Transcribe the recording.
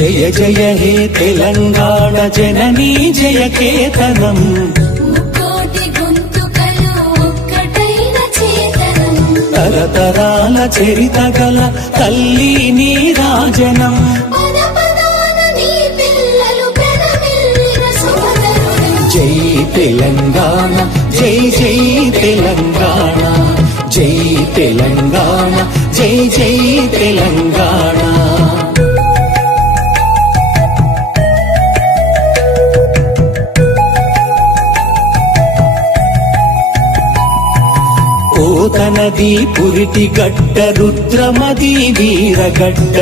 జయ జయ హే తెలంగాణ జననీ జయ కేతనం తరతరాల చరిత గల తల్లి నీరాజనం జై తెలంగాణ జై జై తెలంగాణ జై తెలంగాణ జై జై తెలంగాణ పోతనది పురిటి గడ్డ రుద్రమది వీరగడ్డ